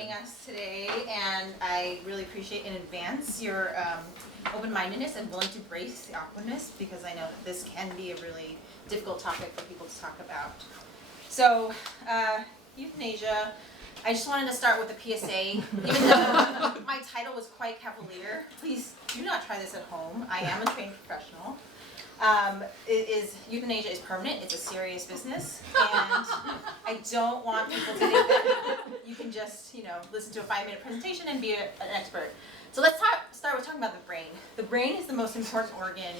joining us today, and I really appreciate in advance your open-mindedness and willing to brace the awkwardness, because I know that this can be a really difficult topic for people to talk about. So, euthanasia, I just wanted to start with a PSA. Even though my title was quite cavalier, please do not try this at home. I am a trained professional. Euthanasia is permanent. It's a serious business, and I don't want people to think that you can just, listen to a 5-minute presentation and be an expert. So let's start with talking about the brain. The brain is the most important organ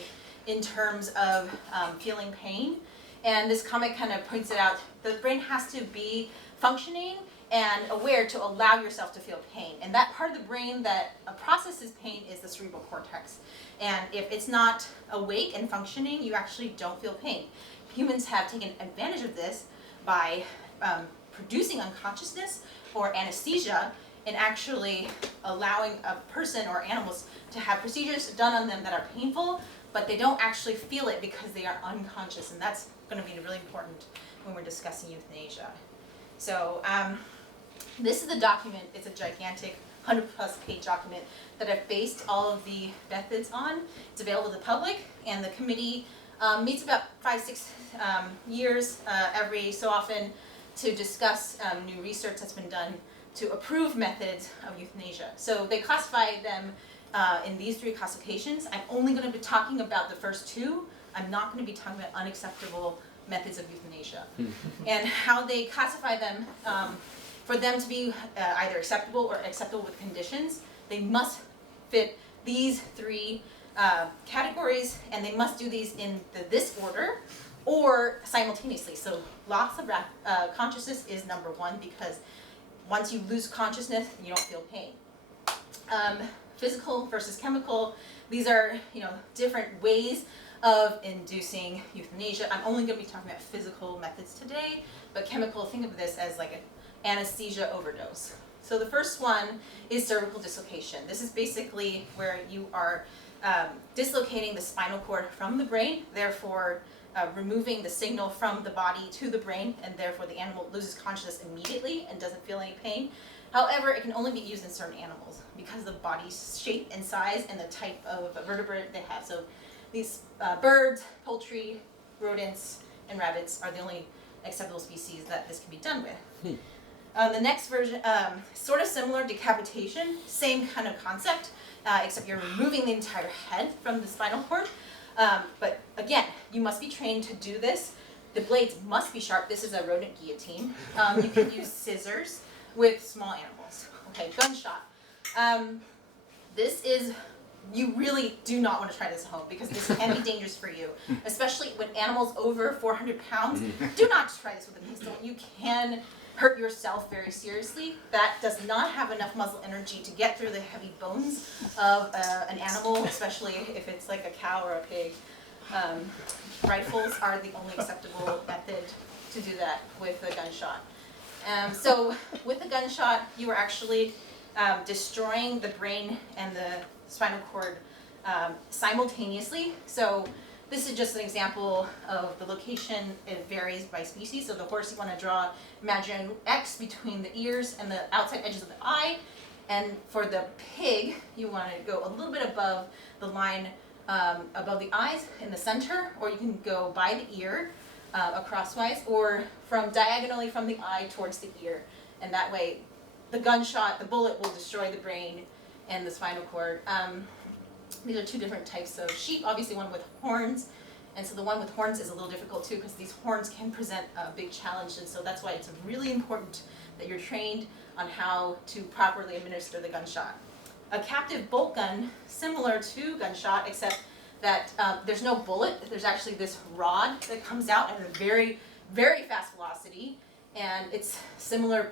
in terms of feeling pain, and this comic kind of points it out. The brain has to be functioning and aware to allow yourself to feel pain. And that part of the brain that processes pain is the cerebral cortex. And if it's not awake and functioning, you actually don't feel pain. Humans have taken advantage of this by producing unconsciousness or anesthesia and actually allowing a person or animals to have procedures done on them that are painful, but they don't actually feel it because they are unconscious. And that's going to be really important when we're discussing euthanasia. So this is the document. It's a gigantic 100-plus page document that I've based all of the methods on. It's available to the public, and the committee meets about 5-6 years every so often to discuss new research that's been done to approve methods of euthanasia. So they classify them in these 3 classifications. I'm only going to be talking about the first 2. I'm not going to be talking about unacceptable methods of euthanasia. And how they classify them, for them to be either acceptable or acceptable with conditions, they must fit these 3 categories, and they must do these in this order or simultaneously. So loss of consciousness is number 1, because once you lose consciousness, you don't feel pain. Physical versus chemical, these are different ways of inducing euthanasia. I'm only going to be talking about physical methods today, but chemical, think of this as like an anesthesia overdose. So the first one is cervical dislocation. This is basically where you are dislocating the spinal cord from the brain, therefore removing the signal from the body to the brain, and therefore the animal loses consciousness immediately and doesn't feel any pain. However, it can only be used in certain animals because of the body's shape and size and the type of vertebrate they have. So these birds, poultry, rodents, and rabbits are the only acceptable species that this can be done with. The next version, sort of similar, decapitation, same kind of concept, except you're removing the entire head from the spinal cord. But again, you must be trained to do this. The blades must be sharp. This is a rodent guillotine. You can use scissors with small animals. Okay, gunshot. You really do not want to try this at home, because this can be dangerous for you, especially when animals over 400 pounds. Do not try this with a pistol. You can hurt yourself very seriously. That does not have enough muscle energy to get through the heavy bones of an animal, especially if it's like a cow or a pig. Rifles are the only acceptable method to do that with a gunshot. So with the gunshot, you are actually destroying the brain and the spinal cord simultaneously. So this is just an example of the location. It varies by species. So the horse, you want to draw imaginary X between the ears and the outside edges of the eye. And for the pig, you want to go a little bit above the line above the eyes in the center, or you can go by the ear crosswise, or from diagonally from the eye towards the ear. And that way, the bullet will destroy the brain and the spinal cord. These are 2 different types of sheep. Obviously, one with horns, and so the one with horns is a little difficult too, because these horns can present a big challenge, and so that's why it's really important that you're trained on how to properly administer the gunshot. A captive bolt gun, similar to gunshot, except that there's no bullet. There's actually this rod that comes out at a very, very fast velocity, and it's similar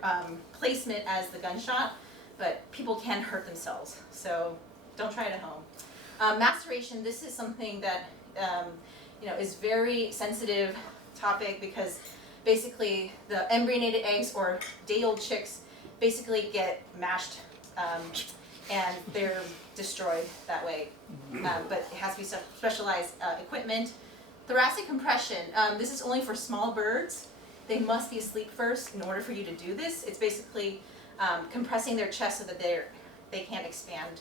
placement as the gunshot, but people can hurt themselves, so don't try it at home. Maceration, this is something that is very sensitive topic, because basically the embryonated eggs or day-old chicks basically get mashed and they're destroyed that way. But it has to be specialized equipment. Thoracic compression, this is only for small birds. They must be asleep first in order for you to do this. It's basically compressing their chest so that they can't expand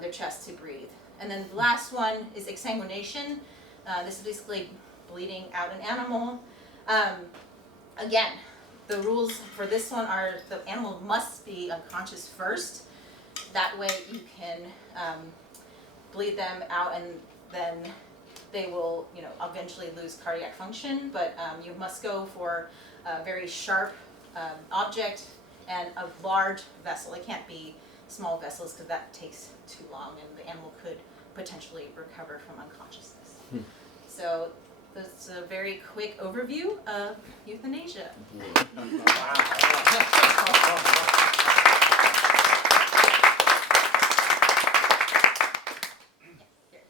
their chest to breathe. And then the last one is exsanguination. This is basically bleeding out an animal. Again, the rules for this one are the animal must be unconscious first. That way you can bleed them out, and then they will, eventually lose cardiac function. But you must go for a very sharp object and a large vessel. It can't be small vessels because that takes too long, and the animal could potentially recover from unconsciousness. So that's a very quick overview of euthanasia.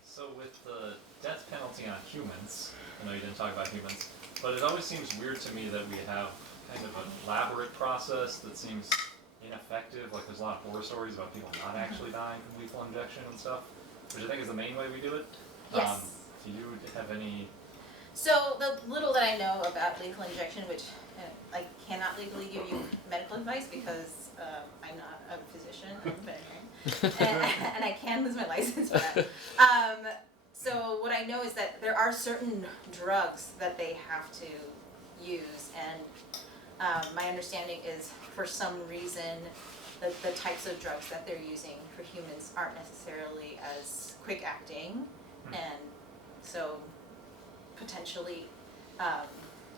So with the death penalty on humans, I know you didn't talk about humans, but it always seems weird to me that we have kind of an elaborate process that seems ineffective. Like there's a lot of horror stories about people not actually dying from lethal injection and stuff, which I think is the main way we do it. Yes. Do you have any? So the little that I know about lethal injection, which I cannot legally give you medical advice because I'm not a physician, I'm a veterinarian, and I can lose my license for that. So what I know is that there are certain drugs that they have to use, and my understanding is for some reason the types of drugs that they're using for humans aren't necessarily as quick acting, and so potentially,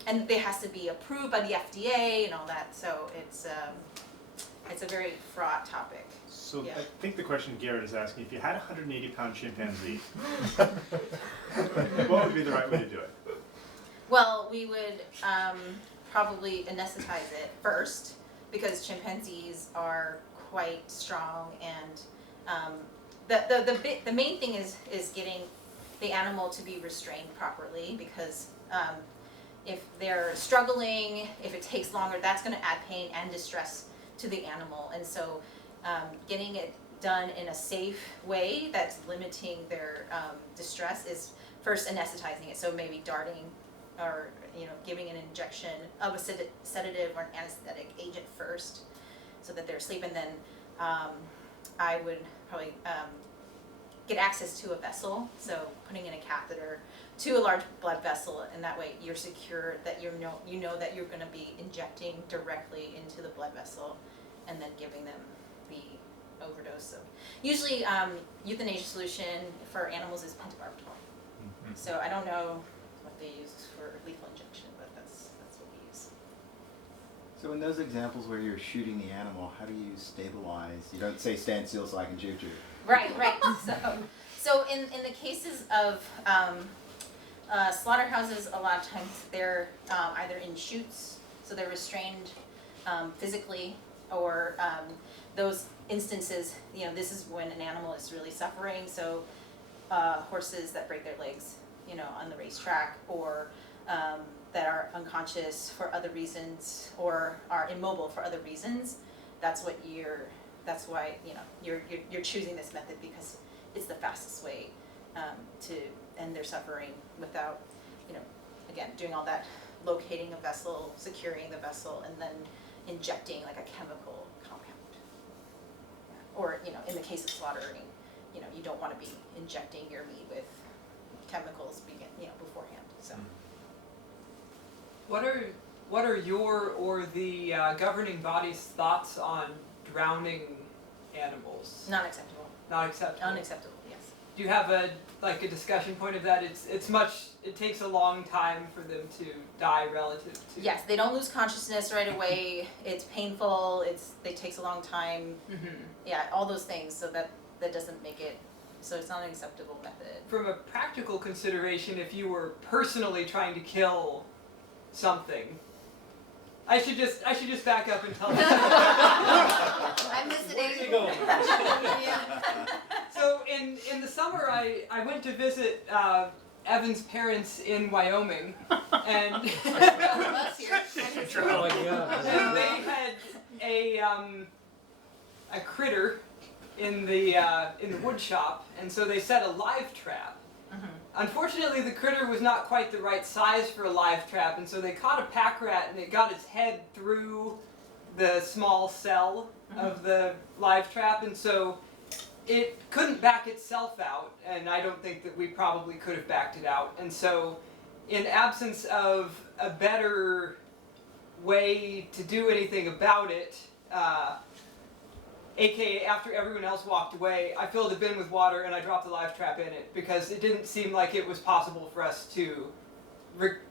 and it has to be approved by the FDA and all that, so it's a very fraught topic. So Yeah. I think the question Garrett is asking, if you had a 180-pound chimpanzee, what would be the right way to do it? Well, we would probably anesthetize it first because chimpanzees are quite strong, and the main thing is getting the animal to be restrained properly, because if they're struggling, if it takes longer, that's going to add pain and distress to the animal. And so getting it done in a safe way that's limiting their distress is first anesthetizing it. So maybe darting or giving an injection of a sedative or an anesthetic agent first so that they're asleep. And then I would probably get access to a vessel, so putting in a catheter to a large blood vessel, and that way you're secure that you know that you're going to be injecting directly into the blood vessel, and then giving them the overdose. So usually euthanasia solution for animals is pentobarbital. Mm-hmm. So I don't know what they use for lethal injection, but that's what we use. So in those examples where you're shooting the animal, how do you stabilize? You don't say stand still so I can shoot you. Right. So in the cases of slaughterhouses, a lot of times they're either in chutes, so they're restrained physically, or those instances, this is when an animal is really suffering. So horses that break their legs, on the racetrack, or that are unconscious for other reasons, or are immobile for other reasons. That's why you're choosing this method, because it's the fastest way to end their suffering without, again, doing all that, locating a vessel, securing the vessel, and then injecting like a chemical compound. Yeah. Or, in the case of slaughtering, you don't want to be injecting your meat with chemicals beforehand. So. What are your or the governing body's thoughts on drowning animals? Not acceptable. Not acceptable. Unacceptable. Yes. Do you have a discussion point of that? It takes a long time for them to die relative to. Yes, they don't lose consciousness right away. It's painful. It takes a long time. Mm-hmm. Yeah, all those things. So that doesn't make it. So it's not an acceptable method. From a practical consideration, if you were personally trying to kill something, I should just back up and tell you. I'm listening. Where are you going? Yeah. So in the summer, I went to visit Evan's parents in Wyoming, and Us here. Oh my God. and they had a critter in the wood shop, and so they set a live trap. Mm-hmm. Unfortunately, the critter was not quite the right size for a live trap, and so they caught a pack rat, and it got its head through the small cell of the live trap, and so it couldn't back itself out, and I don't think that we probably could have backed it out. And so, in absence of a better way to do anything about it, aka after everyone else walked away, I filled a bin with water and I dropped the live trap in it because it didn't seem like it was possible for us to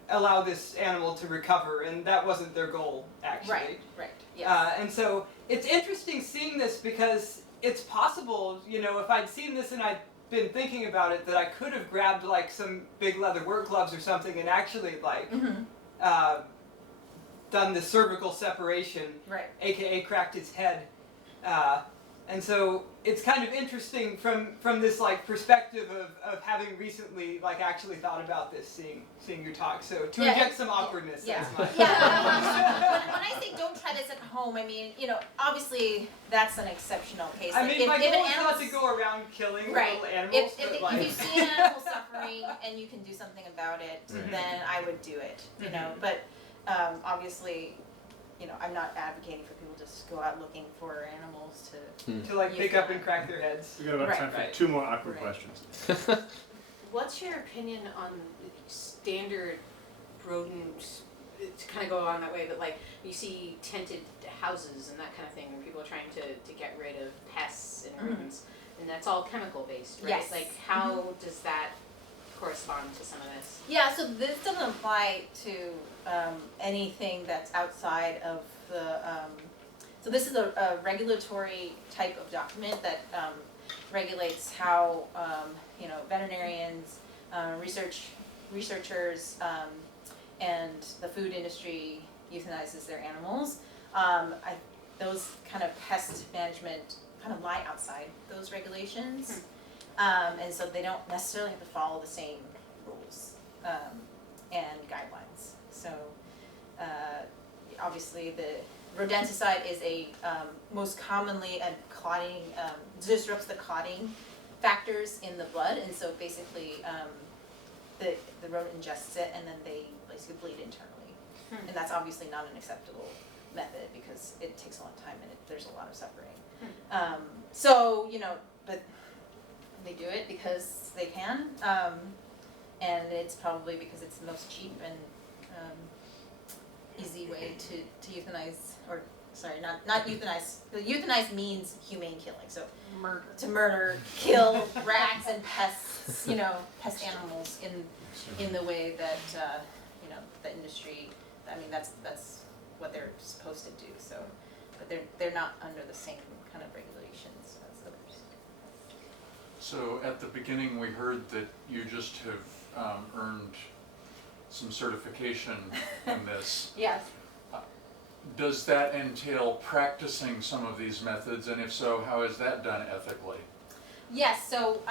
allow this animal to recover, and that wasn't their goal, actually. Right, yes. And so it's interesting seeing this because it's possible, you know, if I'd seen this and I'd been thinking about it, that I could have grabbed like some big leather work gloves or something and actually like done the cervical separation, Right. aka cracked its head. And so it's kind of interesting from this like perspective of having recently like actually thought about this, seeing your talk. So to inject some awkwardness, that's my When I say don't try this at home, I mean, you know, obviously that's an exceptional case. I Like, mean, my if goal an is not animal's- to go around killing Right. little animals, If but like you see an animal suffering and you can do something about it, Right. then I would do it. You know, but obviously, you know, I'm not advocating for people to just go out looking for animals to like pick up and crack their heads. We got about Right, time for right. 2 more awkward Right. questions. What's your opinion on standard rodents, to kind of go on that way, but like you see tented houses and that kind of thing where people are trying to get rid of pests and rodents, and that's all chemical based, right? Yes. Like how does that correspond to some of this? Yeah, so this doesn't apply to anything that's outside of the. So this is a regulatory type of document that regulates how you know, veterinarians, researchers, and the food industry euthanizes their animals. Those kind of pest management kind of lie outside those regulations. And so they don't necessarily have to follow the same rules and guidelines. So obviously the rodenticide is a most commonly a clotting, disrupts the clotting factors in the blood, and so basically the rodent ingests it and then they basically bleed internally. And that's obviously not an acceptable method because it takes a long time and there's a lot of suffering. So, you know, but they do it because they can, and it's probably because it's the most cheap and easy way to euthanize, or sorry, not euthanize. Euthanize means humane killing, so Murder. to murder, kill rats and pests, you know, pest animals in the way that you know, the industry. I mean, that's what they're supposed to do. So, but they're not under the same kind of regulations as others. So at the beginning, we heard that you just have earned some certification in this. Yes. Does that entail practicing some of these methods, and if so, how is that done ethically? Yes, so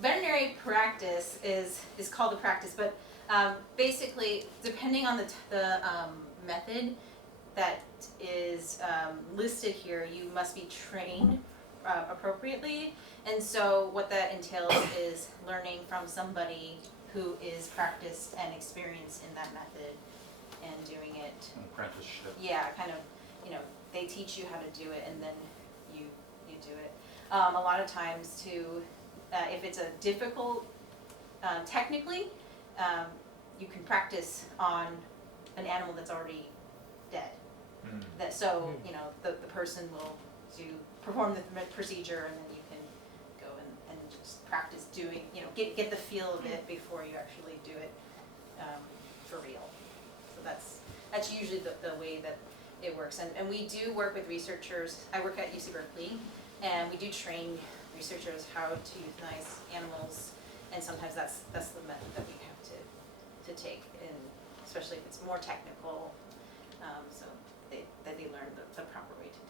veterinary practice is called a practice, but basically, depending on the method that is listed here, you must be trained appropriately. And so what that entails is learning from somebody who is practiced and experienced in that method and doing it. An apprenticeship. Yeah, kind of, you know, they teach you how to do it and then you do it. A lot of times too, if it's a difficult, technically, you can practice on an animal that's already dead. That so, you know, the person will perform the procedure and then you can go and just practice doing, you know, get the feel of it before you actually do it for real. So that's usually the way that it works. And we do work with researchers. I work at UC Berkeley, and we do train researchers how to euthanize animals, and sometimes that's the method that we have to take, and especially if it's more technical, so they learn the proper way to